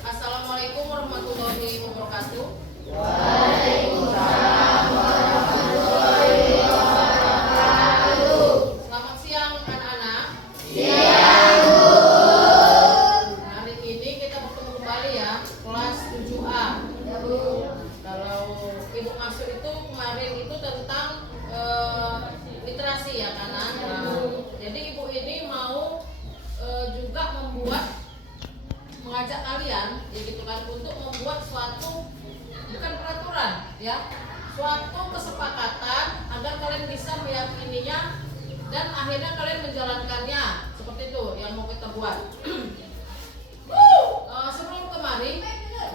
Assalamualaikum warahmatullahi wabarakatuh. Waalaikumsalam warahmatullahi wabarakatuh. Selamat siang anak-anak. Siang, Bu. Hari ini kita bertemu kembali ya, kelas 7A. Ya, Bu. Kalau ibu masuk itu kemarin itu tentang literasi ya kanan. Jadi ibu ini mau juga mengajak kalian ya gitu kan untuk membuat suatu bukan peraturan ya, suatu kesepakatan agar kalian bisa meyakininya dan akhirnya kalian menjalankannya. Seperti itu yang mau kita buat. Sebelum kemarin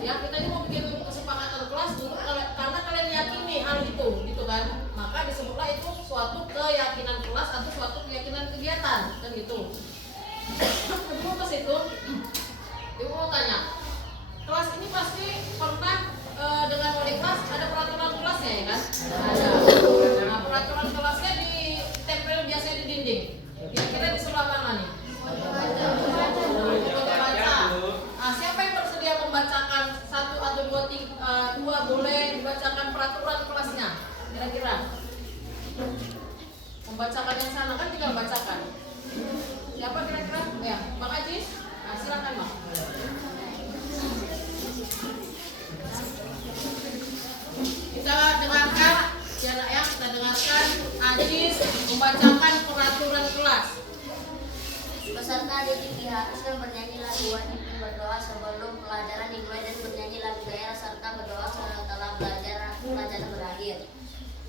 ya kita ini mau bikin kesepakatan kelas dulu karena kalian yakini hal itu gitu kan, maka disebutlah itu suatu keyakinan kelas atau suatu keyakinan kegiatan kan gitu. Sebelum ke situ ibu mau tanya, kelas ini pasti pernah dengan wali kelas ada peraturan kelasnya ya kan? Ada. Nah, peraturan kelasnya ditempel biasanya di dinding. Kira-kira di sebelah mana nih? Baca. Nah, siapa yang bersedia membacakan satu atau dua boleh dibacakan peraturan kelasnya? Kira-kira? Membacakan yang sana kan tinggal bacakan. Siapa kira-kira? Ya, Bang Ajis. Nah, silakan Bang. Kita dengarkan, kita dengarkan Ajis membacakan peraturan kelas. Peserta didik diharuskan bernyanyi lagu wajib dan berdoa sebelum pelajaran dimulai dan bernyanyi lagu daerah serta berdoa setelah pelajaran berakhir.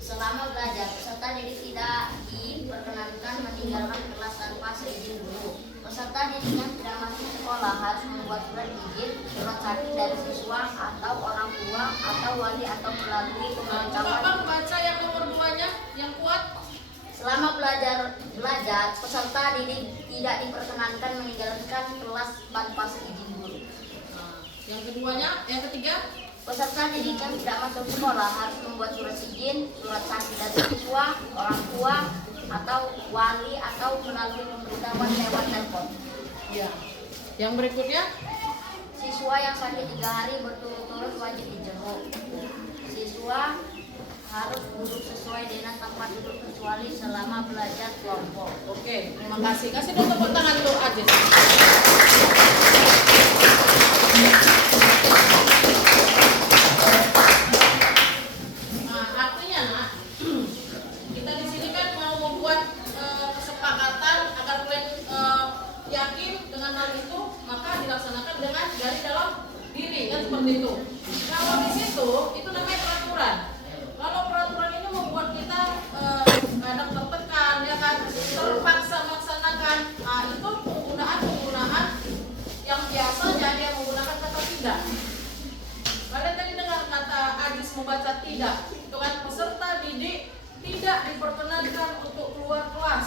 Selama belajar, peserta didik tidak diperkenankan meninggalkan kelas tanpa seizin guru. Peserta didik yang tidak masuk sekolah harus membuat surat izin, surat sakit dari siswa atau orang tua atau wali atau melalui Coba pemberitahuan. Bang baca yang nomor 2-nya yang kuat. Selama belajar, peserta didik tidak diperkenankan meninggalkan kelas tanpa seizin guru. Yang keduanya, yang ketiga. Peserta didik yang tidak masuk sekolah harus membuat surat izin, surat sakit dari siswa, orang tua, atau wali atau melalui pemberitahuan lewat telepon. Ya. Yang berikutnya, Siswa yang sakit 3 hari berturut-turut wajib dijenguk. Siswa harus duduk sesuai dengan tempat duduk kecuali selama belajar kelompok. oke, terima kasih. Kasih dong tepuk tangan tuh Ajis. Nah, artinya nak, kita di sini kan mau membuat kesepakatan agar kalian yakin dengan hal itu, maka dilaksanakan dengan dari dalam diri kan seperti itu. Kalau di situ itu namanya peraturan. Kalau peraturan ini membuat kita kadang tertekan ya kan, terpaksa melaksanakan, nah itu penggunaan yang biasanya dia menggunakan kata tidak. Kalian tadi dengar kata Ajis membaca tidak, itu kan peserta didik tidak diperkenankan untuk keluar kelas,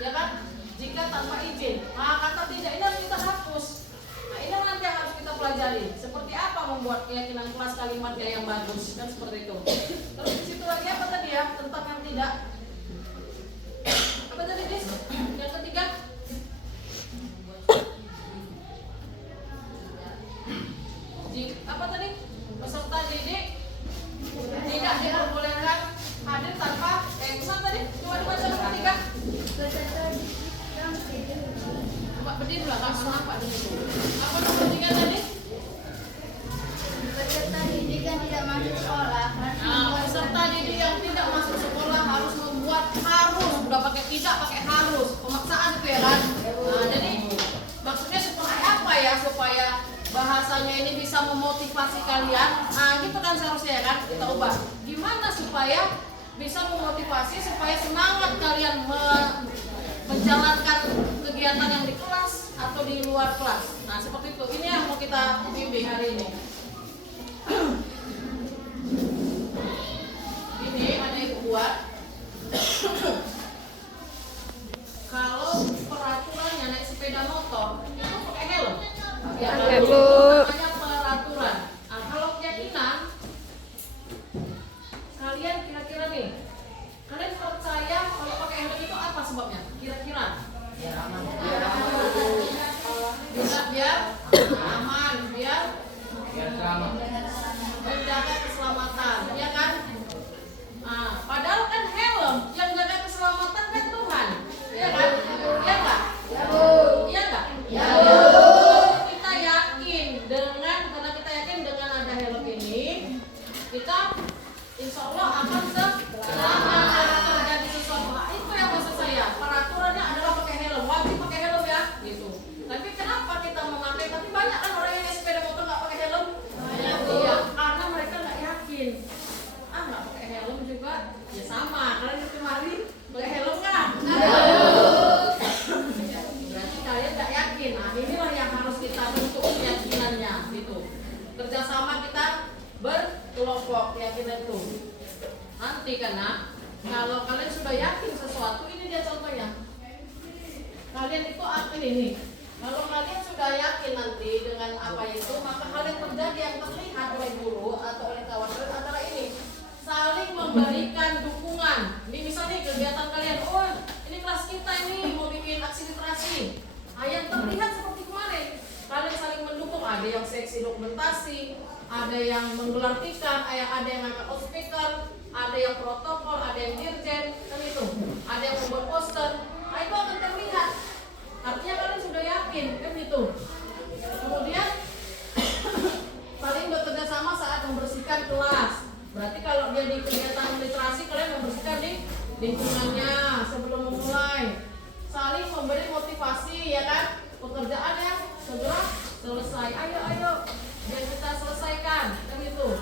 ya kan? Jika tanpa izin. Nah, kata tidak ini harus kita hapus. Nah, ini nanti yang harus kita pelajari. Seperti apa membuat keyakinan kelas kalimatnya yang bagus, kan seperti itu. Terus di situ lagi apa tadi ya tentang yang tidak? Apa tadi Dis? Yang ketiga? Apa tadi? Peserta didik tidak diperbolehkan hadir tanpa pesan tadi. Coba dibaca yang ketiga. Coba berdiri lah, langsung apa di situ? Apa nomor 3 tadi? Peserta didik yang tidak masuk sekolah harus Nah, peserta didik yang tidak masuk sekolah harus membuat harus, udah pakai tidak, pakai harus, pemaksaan itu ya kan? Nah, jadi maksudnya seperti apa ya supaya bahasanya ini bisa memotivasi kalian? Nah, gitu kan seharusnya ya kan? Kita ubah. Gimana supaya bisa memotivasi supaya semangat kalian menjalankan kegiatan yang di kelas atau di luar kelas. Nah, seperti itu. Ini yang mau kita bimbing hari ini. Ini ada ibu buat. Kalau peraturannya naik sepeda motor itu pakai helm. Ya, Oke, itu Bu. namanya peraturan. Nah, kalau keyakinan, kalian kira-kira nih, kalian percaya kalau pakai helm itu apa sebabnya? Kira-kira? Biar aman. Biar aman. Biar aman. Biar gitu. Kerjasama kita berkelompok, keyakinan itu. Nanti karena kalau kalian sudah yakin sesuatu, ini dia contohnya. Kalian itu ini. Kalau kalian sudah yakin nanti dengan apa itu, maka hal yang terjadi yang terlihat oleh guru atau oleh kawan kalian adalah ini. Saling memberikan dukungan. Ini misalnya kegiatan kalian, oh ini kelas kita ini mau bikin aksi literasi. Nah, yang terlihat seperti kemarin, kalian saling mendukung. Ada yang seksi dokumentasi, ada yang menggelar tikar, ada yang angkat speaker, ada yang protokol, ada yang dirjen, kan itu. Ada yang membuat poster. Nah, itu akan terlihat. Artinya kalian sudah yakin, kan gitu. Kemudian saling bekerja sama saat membersihkan kelas. Berarti kalau dia di kegiatan literasi, kalian membersihkan di lingkungannya sebelum memulai. Saling memberi motivasi, ya kan? Pekerjaan yang segera selesai. Ayo, biar kita selesaikan, kan gitu.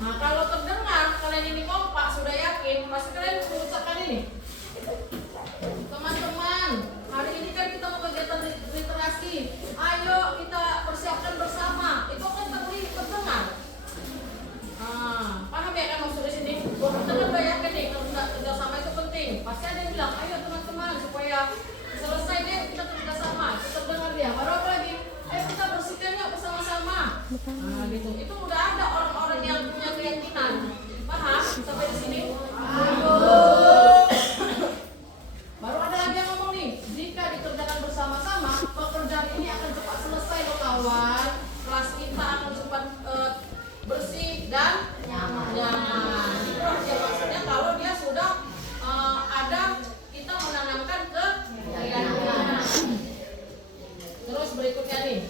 Nah, kalau terdengar kalian ini kompak, sudah yakin, pasti kalian mengucapkan ini. Teman-teman, hari ini kan kita mau kegiatan literasi. Ayo kita persiapkan bersama. Itu kan terdengar. Paham ya kan maksudnya sini? Kita kan bayangkan nih, kerjasama itu penting. Pasti ada yang bilang, ayo teman-teman supaya selesai deh kita kerjasama. Kita dengar dia. Baru apa lagi? Ayo kita bersihkan yuk bersama-sama. Nah gitu. Itu udah ada orang-orang yang punya keyakinan. Paham? Sampai di sini? Baru ada lagi yang ngomong nih, jika dikerjakan bersama-sama, pekerjaan ini akan cepat selesai loh kawan. Kelas kita akan cepat bersih dan nyaman. Itu artinya maksudnya kalau dia sudah ada, kita menanamkan keyakinan. Terus berikutnya nih.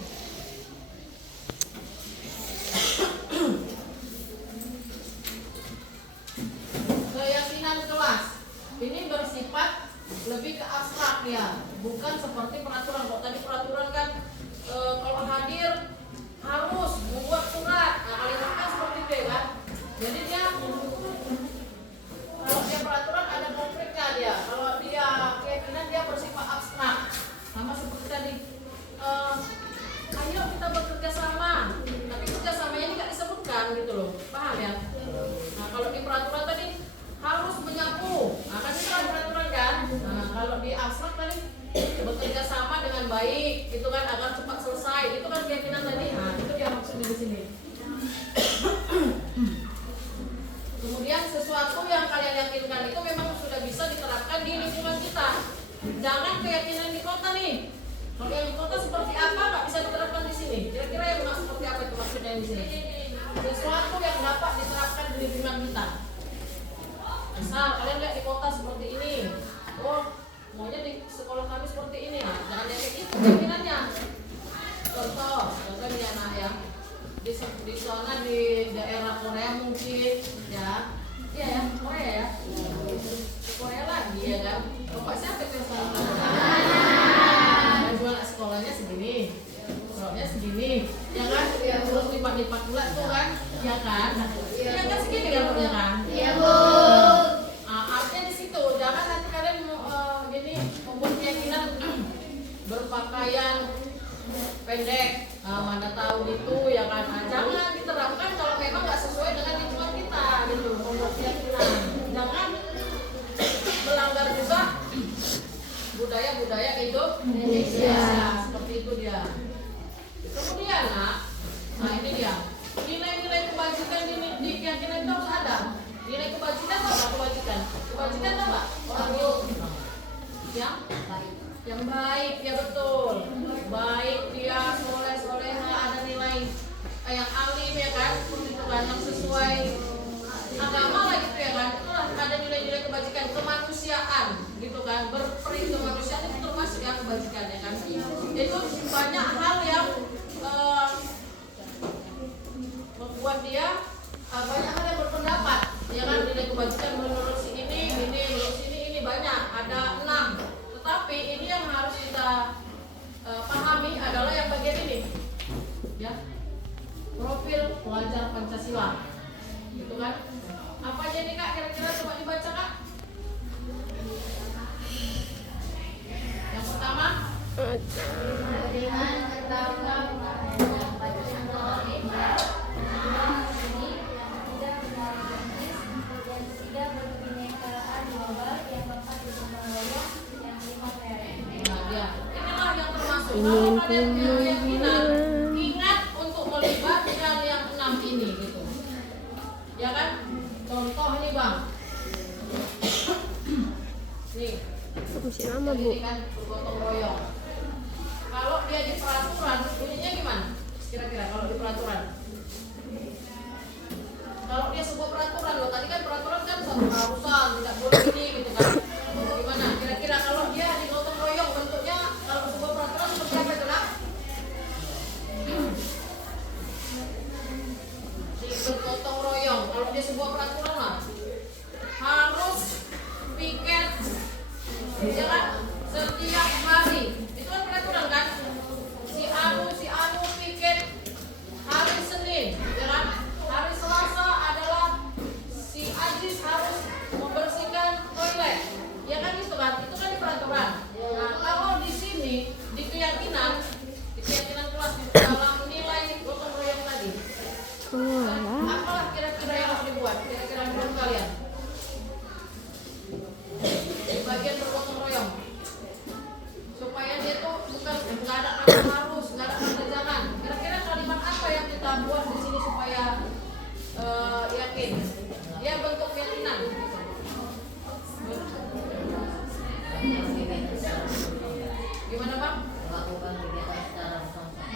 Keyakinan kelas ini bersifat lebih ke abstrak ya, bukan seperti peraturan. Kalau tadi peraturan kan kalau hadir harus membuat surat. Nah, kalimat kan seperti itu ya kan. Jadi dia kalau dia peraturan ada konkretnya dia. Kalau dia keyakinan dia bersifat abstrak. Sama seperti tadi. Ayo kita bekerja sama. Tapi kerjasamanya ini nggak disebutkan gitu loh. Paham ya? Nah, kalau di peraturan tadi harus menyapu. Nah, kan itu kan peraturan kan. Nah, kalau di abstrak tadi bekerja sama dengan baik, itu kan agar cepat selesai. Itu kan keyakinan tadi. Nah, itu dia maksudnya di sini. Kemudian sesuatu yang kalian yakinkan itu memang sudah bisa diterapkan di lingkungan kita. Jangan keyakinan di kota nih. Kalau yang di kota seperti apa nggak bisa diterapkan di sini. Kira-kira yang seperti apa itu maksudnya di sini? Sesuatu yang dapat diterapkan di lingkungan kita. Misal kalian lihat di kota seperti ini, oh maunya di sekolah kami seperti ini, nah, jangan yang kayak gitu keyakinannya. Contoh ini anak ya, di sana di daerah Korea mungkin ya, iya ya Korea ya, di Korea lagi ya kan, bapak siapa itu yang sekolah? Jual sekolahnya segini, sekolahnya segini, ya kan? Terus lipat-lipat pula tuh kan, ya kan? Ya kan segini kan pokoknya kan? Iya Bu. Artinya di situ, jangan nanti kalian gini membuat keyakinan berpakaian pendek, mana tahu gitu ya kan? Jangan diterapkan kalau memang nggak sesuai dengan lingkungan kita gitu, membuat keyakinan. Jangan melanggar juga budaya-budaya Indonesia. Seperti itu dia. Kemudian nah ini dia. Nilai-nilai kebajikan di keyakinan itu harus ada. Nilai kebajikan apa? Kebajikan apa? Orang yang baik ya betul. Baik dia soleh-soleha, ada nilai yang alim ya kan, seperti itu kan, yang sesuai agama lah gitu ya kan. Itulah ada nilai-nilai kebajikan, kemanusiaan gitu kan. Berperi kemanusiaan itu termasuk ya kebajikan ya kan. Itu banyak hal yang membuat dia banyak hal yang berpendapat ya kan. Nilai kebajikan menurut si ini menurut sini ini banyak, ada 6. Tetapi ini yang harus kita pahami adalah yang bagian ini ya, profil pelajar Pancasila gitu kan. Apa aja nih Kak, kira-kira coba dibaca Kak. Yang pertama Dengan ketahuan Pancasila Sama, Bu. Ini kan bergotong royong. Kalau dia di peraturan bunyinya gimana? Kira-kira kalau di peraturan? Kalau dia sebuah peraturan loh, tadi kan peraturan kan satu keharusan, tidak boleh ini gitu kan. Gimana? Kira-kira kalau dia di gotong royong bentuknya kalau sebuah peraturan seperti apa itu nak? Di bergotong royong, kalau dia sebuah peraturan lah harus piket jalan setiap hari. Itu kan peraturan kan? Si anu piket hari Senin, jalan hari Selasa adalah si Ajis harus membersihkan toilet. Ya kan itu kan? Itu kan di peraturan. Nah, kalau di sini di keyakinan kelas di dalam nilai gotong royong tadi. Apalah kira-kira yang harus dibuat? Kira-kira menurut kalian? Bagian bergotong royong supaya dia tuh bukan nggak ada kata harus, nggak ada kata jangan. Kira-kira kalimat apa yang kita buat di sini supaya yakin? Ya bentuk keyakinan. Gimana Bang?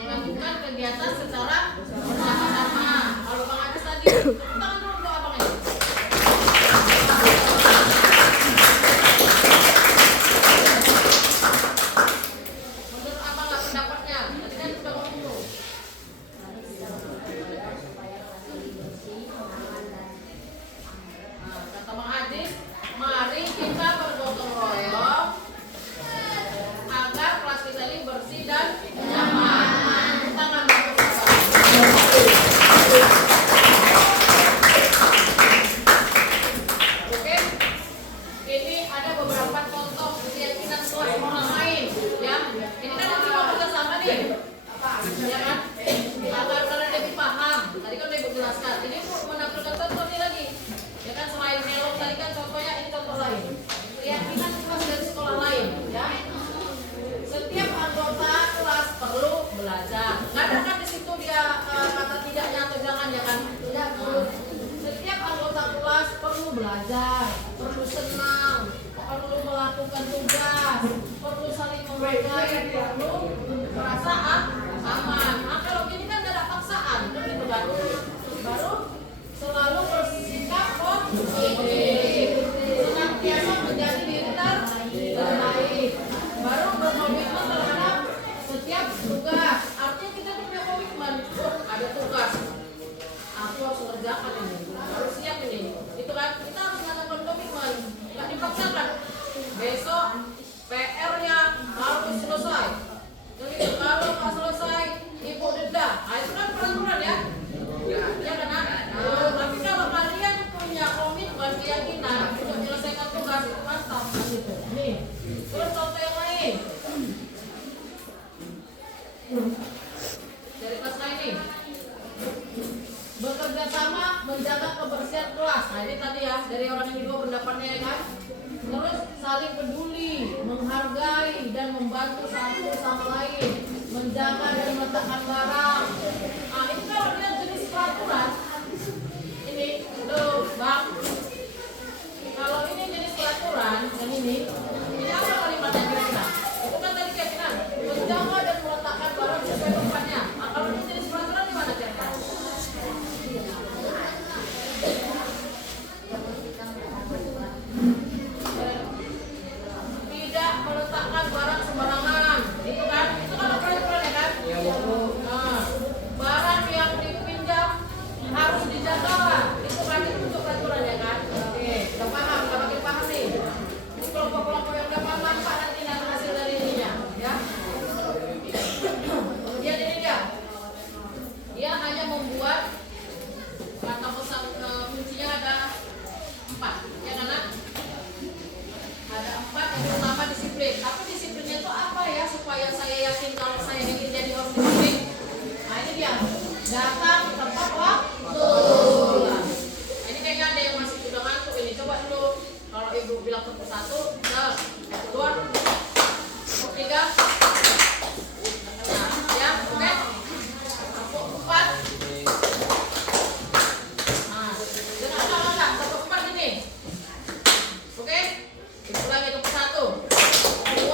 Melakukan kegiatan secara bersama-sama. Kalau Bang Adis tadi, tangan dulu untuk abang ini. Menurut abang nggak pendapatnya? Tadi kan sudah ngomong tuh. Nah, kata Bang Adis, mari kita bergotong royong agar kelas kita ini bersih dan nyaman. Tangan Oke, ini ada beberapa contoh keyakinan kelas orang lain, ya. Ini kan nanti mau kerja sama nih, ya kan? Agar kalian lebih paham. Tadi kan udah Ibu jelaskan. Ini Bu menampilkan contoh nih lagi, ya kan? Selain melon tadi kan contohnya, ini contoh lain. Keyakinan kelas dari sekolah lain, ya. Setiap anggota kelas perlu belajar. Nggak ada kan di situ dia kata tidaknya atau jangan ya kan? Tidak perlu. Setiap anggota kelas perlu belajar, perlu senang, perlu melakukan tugas, perlu saling menghargai, perlu merasa aman. Nah, kalau gini kan tidak ada paksaan, kan gitu kan? Baru selalu bersikap positif, senantiasa menjadi diri terbaik. Baru berkomitmen terhadap setiap tugas. Artinya kita tuh punya komitmen. Oh, ada tugas, aku harus mengerjakan ini, harus siap ini. Itu kan kita harus melakukan komitmen, nggak dipaksakan. Besok PR-nya harus selesai. Jadi kalau nggak selesai, ibu denda. Nah, itu kan peraturan ya. Ya kan? Tapi kalau kalian punya komitmen, keyakinan untuk menyelesaikan tugas, itu mantap kan gitu. Nih, terus contoh yang lain. Dari kelas lain nih, bekerja sama menjaga kebersihan kelas. Nah ini tadi ya dari orang yang dua pendapatnya ya kan. Terus saling peduli, menghargai dan membantu satu sama lain, menjaga dan meletakkan barang. Nah ini kalau dia jenis peraturan, ini tuh Bang. Kalau ini jenis peraturan dan ini apa kalimatnya kira-kira? Itu kan tadi keyakinan, menjaga dan meletakkan barang sesuai tempatnya. Nah, kalau ini jenis peraturan gimana kira-kira? Tidak meletakkan barang sembarangan. Itu kan? Itu kan peraturan ya kan? Nah, barang yang dipinjam harus dijaga. Itu kan untuk peraturan ya kan? Oke, udah paham, udah makin paham nih. Ini kelompok-kelompok yang udah paham manfaat nanti dapat hasil dari ininya, ya. Kemudian ini dia hanya membuat kata pesan kuncinya ada 4, ya kan? Ada 4 yang pertama disiplin. Tapi disiplinnya itu apa ya supaya saya yakin kalau saya ingin jadi orang disiplin? Nah ini dia, datang tepat waktu. Nah, ini kayaknya ada yang masih udah ngantuk ini. Coba dulu kalau ibu bilang tepuk 1, tepuk 2, tepuk 3. Nah, ya, oke. Tepuk 4. Nah, dengar enggak? Tepuk 4 ini. Oke? Ibu lagi tepuk 1, 2,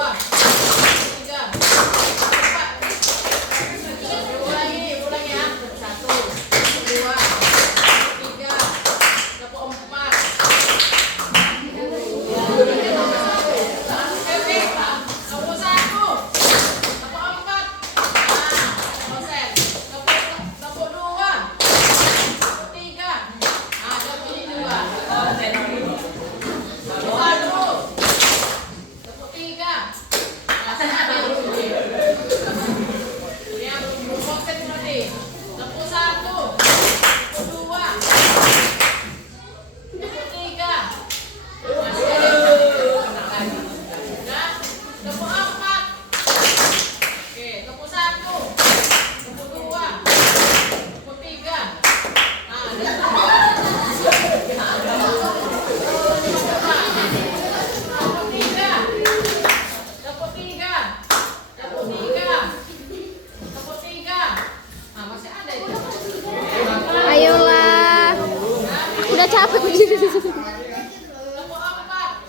capek begini. Kelompok 4.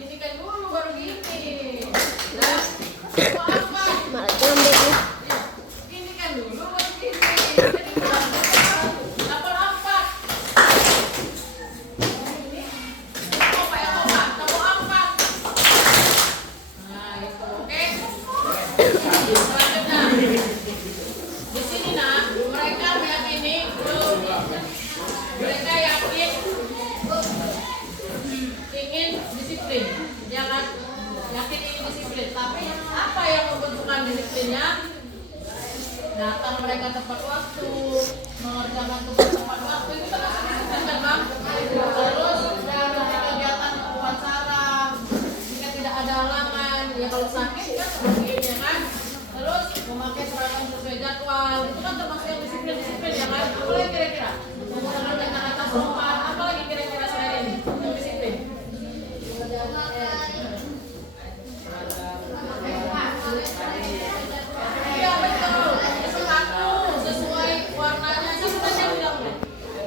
Gini kan dulu baru gini. Nah, kelompok 4. Malah ngambek nih. Gini kan dulu baru gini. Jadi kelompok 4. Ini kelompok yang keempat, kelompok 4. Nah, itu oke. Selanjutnya. Di sini nah, mereka meyakini mereka yakin ingin disiplin, ya kan? Yakin ingin disiplin. Tapi apa yang membentukkan disiplinnya? Datang mereka tepat waktu, mengerjakan tugas tepat waktu, itu termasuk disiplin kan bang? Terus kegiatan upacara, jika tidak ada halangan, ya kalau sakit kan seperti ini ya kan? Terus memakai seragam sesuai jadwal, itu kan termasuk yang disiplin ya kan? Apalagi kira-kira? Menggunakan kata-kata sopan, apalagi kira-kira selain ini yang disiplin? Iya betul, sepatu sesuai warnanya, siapa yang bilang?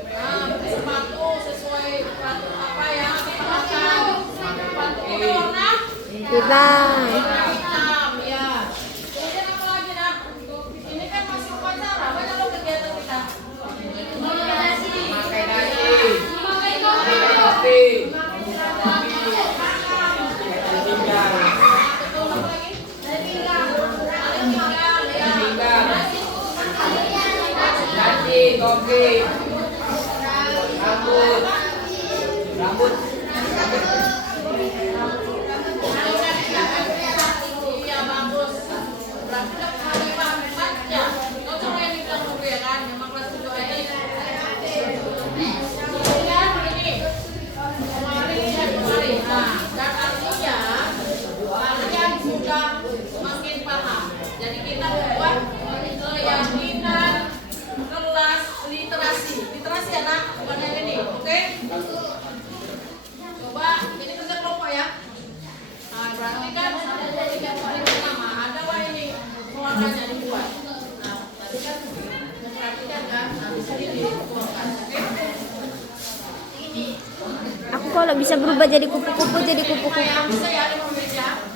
Nah, sepatu sesuai apa ya? Sepatu itu warna? Hitam. Warna hitam, ya. Kemudian apa lagi nak? Ini kan masih upacara, banyak loh kegiatan kita. Memakai dasi. Betul, apa lagi? Ada tinggal, ya. Nasi, kopi, rambut, Iya bagus. Berarti udah mulai paham baca. Kau coba yang dibilang dulu ya kan, memang kelas 7 ini. Kemudian begini, kemarin. Nah, dan artinya kalian sudah makin paham. Jadi kita membuat keyakinan kelas literasi. Literasi anak, bukan yang ini, oke? Coba, ini kerja kelompok ya. Nah, berarti kan ada jadi yang pertama, ada wah ini warnanya dibuat. Nah, tadi kan memperhatikan kan, nah di sini dituangkan, oke? Aku kalau bisa berubah jadi kupu-kupu, jadi kupu-kupu. Supaya bisa ya di meja.